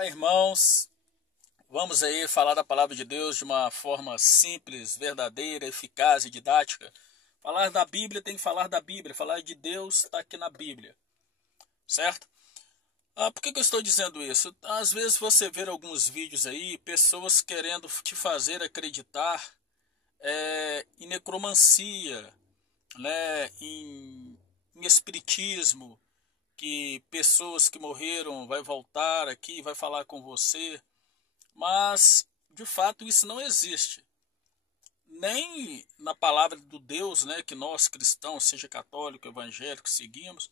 Olá, irmãos. Vamos aí falar da palavra de Deus de uma forma simples, verdadeira, eficaz e didática. Falar da Bíblia tem que falar da Bíblia. Falar de Deus está aqui na Bíblia, certo? Por que eu estou dizendo isso? Às vezes você vê alguns vídeos aí, pessoas querendo te fazer acreditar em necromancia, né, em espiritismo, que pessoas que morreram vai voltar aqui e vai falar com você. Mas, de fato, isso não existe. Nem na palavra do Deus, né, que nós cristãos, seja católico, evangélico, seguimos,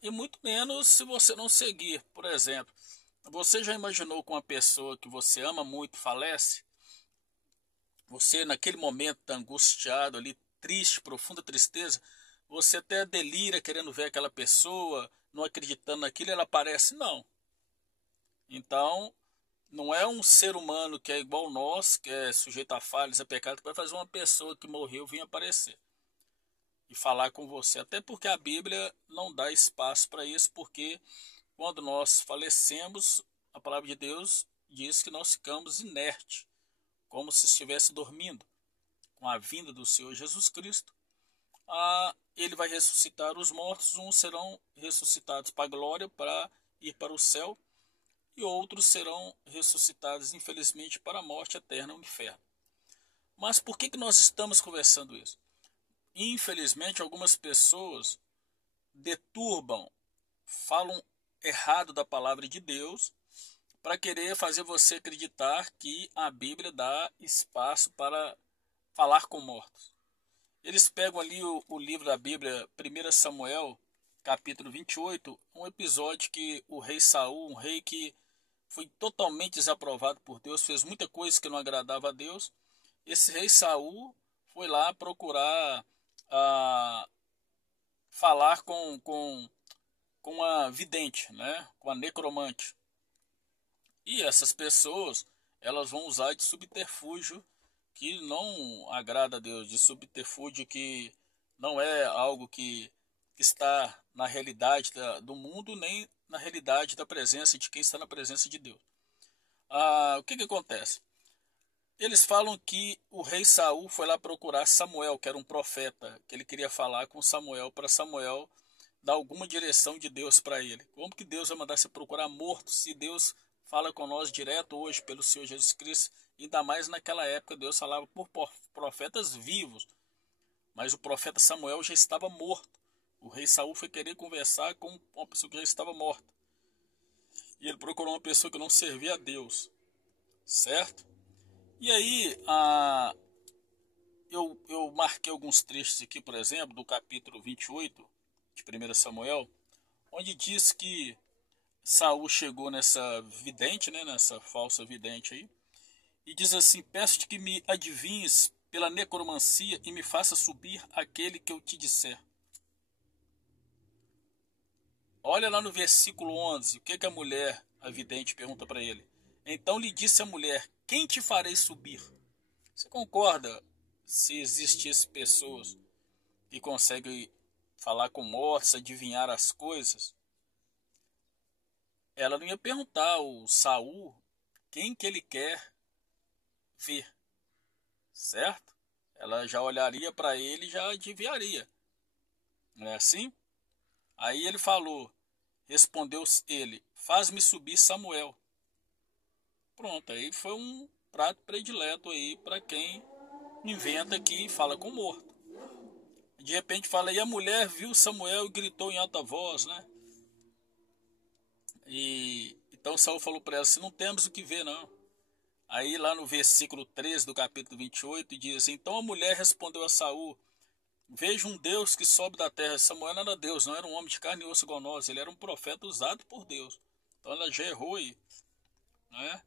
e muito menos se você não seguir. Por exemplo, você já imaginou que uma pessoa que você ama muito falece? Você, naquele momento angustiado ali, triste, profunda tristeza, você até delira querendo ver aquela pessoa, não acreditando naquilo, ela aparece? Não. Então, não é um ser humano que é igual nós, que é sujeito a falhas, a pecado, que vai fazer uma pessoa que morreu vir aparecer e falar com você. Até porque a Bíblia não dá espaço para isso, porque quando nós falecemos, a palavra de Deus diz que nós ficamos inertes, como se estivesse dormindo. Com a vinda do Senhor Jesus Cristo, ele vai ressuscitar os mortos, uns serão ressuscitados para a glória, para ir para o céu, e outros serão ressuscitados, infelizmente, para a morte eterna, o inferno. Mas por que nós estamos conversando isso? Infelizmente, algumas pessoas deturbam, falam errado da palavra de Deus para querer fazer você acreditar que a Bíblia dá espaço para falar com mortos. Eles pegam ali o livro da Bíblia, 1 Samuel, capítulo 28, um episódio que o rei Saul, um rei que foi totalmente desaprovado por Deus, fez muita coisa que não agradava a Deus. Esse rei Saul foi lá procurar falar com a vidente, né? Com a necromante. E essas pessoas, elas vão usar de subterfúgio que não agrada a Deus, de subterfúgio que não é algo que está na realidade do mundo, nem na realidade da presença de quem está na presença de Deus. O que acontece? Eles falam que o rei Saul foi lá procurar Samuel, que era um profeta, que ele queria falar com Samuel, para Samuel dar alguma direção de Deus para ele. Como que Deus vai mandar se procurar morto se Deus fala com nós direto hoje pelo Senhor Jesus Cristo? Ainda mais naquela época Deus falava por profetas vivos, mas o profeta Samuel já estava morto. O rei Saul foi querer conversar com uma pessoa que já estava morta. E ele procurou uma pessoa que não servia a Deus, certo? E aí, eu marquei alguns trechos aqui, por exemplo, do capítulo 28 de 1 Samuel, onde diz que Saul chegou nessa vidente, né, nessa falsa vidente aí, e diz assim: peço-te que me adivinhes pela necromancia e me faça subir aquele que eu te disser. Olha lá no versículo 11, o que a mulher, a vidente, pergunta para ele. Então lhe disse a mulher: quem te farei subir? Você concorda se existissem pessoas que conseguem falar com mortos, adivinhar as coisas? Ela não ia perguntar ao Saul quem que ele quer ver, certo? Ela já olharia para ele e já adivinharia, não é assim? Aí ele falou, respondeu ele, faz-me subir Samuel. Pronto, aí foi um prato predileto aí para quem inventa que fala com morto. De repente fala, e a mulher viu Samuel e gritou em alta voz, né? E então Saul falou para ela, se não temos o que ver não. Aí lá no versículo 13 do capítulo 28 diz assim, então a mulher respondeu a Saul, veja um Deus que sobe da terra. Samuel não era Deus, não era um homem de carne e osso igual nós, ele era um profeta usado por Deus. Então ela já errou aí, né?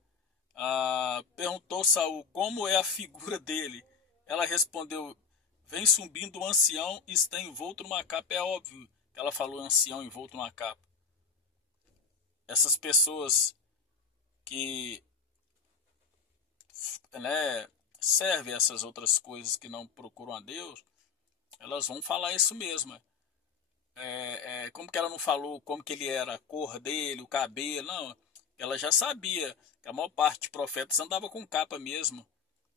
Perguntou Saul como é a figura dele. Ela respondeu, vem subindo um ancião e está envolto numa capa. É óbvio que ela falou ancião envolto numa capa. Essas pessoas que, né, servem essas outras coisas que não procuram a Deus, elas vão falar isso mesmo. Como que ela não falou como que ele era, a cor dele, o cabelo, não. ela já sabia que a maior parte de profetas andava com capa mesmo.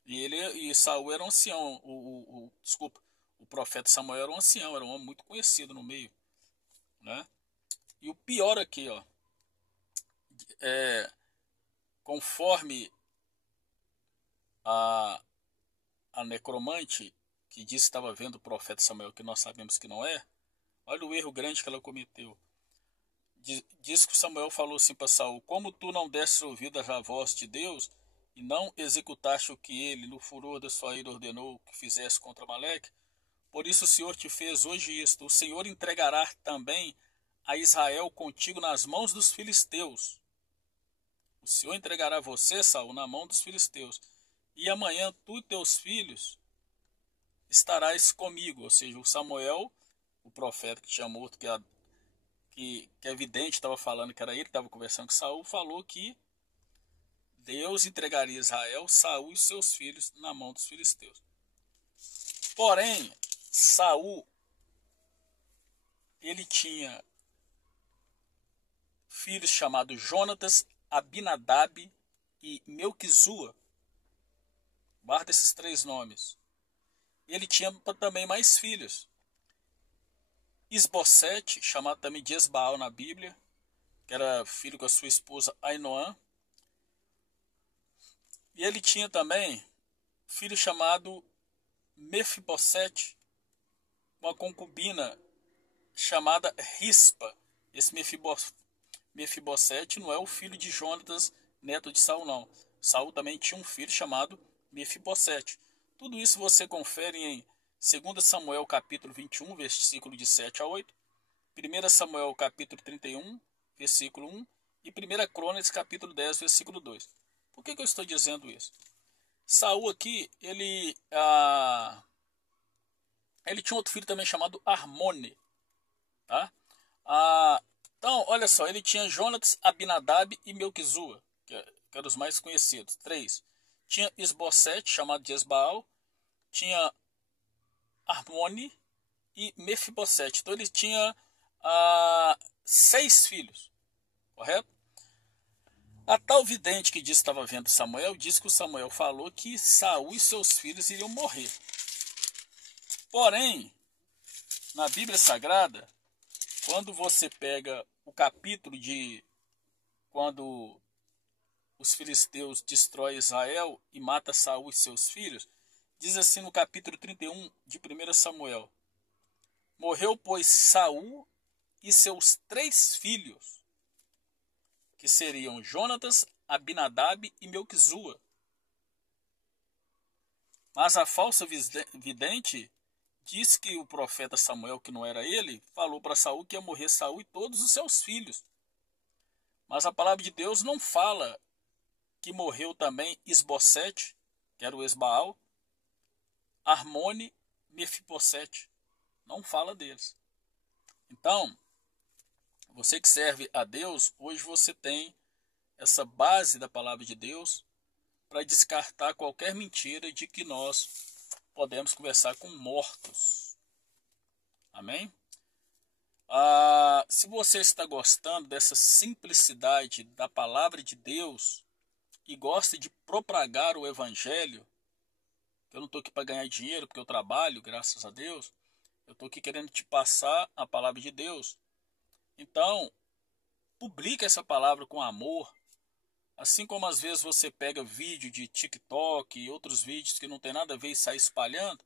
E Saul era um ancião, desculpa, o profeta Samuel era um ancião, era um homem muito conhecido no meio, né? E o pior aqui, ó, conforme a necromante que disse que estava vendo o profeta Samuel, que nós sabemos que não é, olha o erro grande que ela cometeu. Diz que Samuel falou assim para Saul: como tu não deste ouvido à voz de Deus e não executaste o que ele, no furor da sua ira, ordenou que fizesse contra Amaleque, por isso o Senhor te fez hoje isto: o Senhor entregará também a Israel contigo nas mãos dos filisteus. O Senhor entregará você, Saul, na mão dos filisteus. E amanhã tu e teus filhos estarás comigo. Ou seja, o Samuel, o profeta que tinha morto, que é evidente, estava falando que era ele que estava conversando com Saul, falou que Deus entregaria Israel, Saul e seus filhos na mão dos filisteus. Porém, Saul, ele tinha filhos chamados Jonatas, Abinadab e Melquizua. Guarda esses 3 nomes. Ele tinha também mais filhos. Isbosete, chamado também de Esbaal na Bíblia, que era filho com a sua esposa Ainoã. E ele tinha também filho chamado Mefibosete, uma concubina chamada Rispa. Esse Mefibosete não é o filho de Jonatas, neto de Saul, não. Saul também tinha um filho chamado Mefibosete. Tudo isso você confere em 2 Samuel capítulo 21, versículo de 7 a 8, 1 Samuel capítulo 31, versículo 1 e 1 Crônicas capítulo 10, versículo 2. Por que eu estou dizendo isso? Saul aqui, ele tinha outro filho também chamado Armone. Tá? Então, olha só, ele tinha Jonatas, Abinadab e Melquizua, que eram os mais conhecidos, 3. Tinha Isbosete, chamado de Esbaal, tinha Armone e Mefibosete. Então ele tinha 6 filhos, correto? A tal vidente que disse que estava vendo Samuel, disse que o Samuel falou que Saul e seus filhos iriam morrer. Porém, na Bíblia Sagrada, quando você pega o capítulo de quando os filisteus destroem Israel e mata Saul e seus filhos, diz assim no capítulo 31 de 1 Samuel: morreu, pois, Saul e seus 3 filhos, que seriam Jonatas, Abinadab e Melquizua. Mas a falsa vidente disse que o profeta Samuel, que não era ele, falou para Saul que ia morrer Saul e todos os seus filhos. Mas a palavra de Deus não fala que morreu também Isbosete, que era o Esbaal, Armone, Mefibosete. Não fala deles. Então, você que serve a Deus, hoje você tem essa base da palavra de Deus para descartar qualquer mentira de que nós podemos conversar com mortos. Amém? Se você está gostando dessa simplicidade da palavra de Deus e gosta de propagar o evangelho, eu não estou aqui para ganhar dinheiro, porque eu trabalho, graças a Deus, eu estou aqui querendo te passar a palavra de Deus. Então, publique essa palavra com amor, assim como às vezes você pega vídeo de TikTok e outros vídeos que não tem nada a ver e sai espalhando,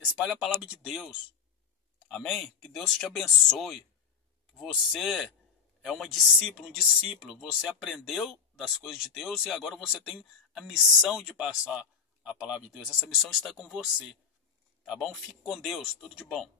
espalhe a palavra de Deus. Amém? Que Deus te abençoe. Você é uma discípula, um discípulo. Você aprendeu das coisas de Deus e agora você tem a missão de passar a palavra de Deus. Essa missão está com você. Tá bom? Fique com Deus. Tudo de bom.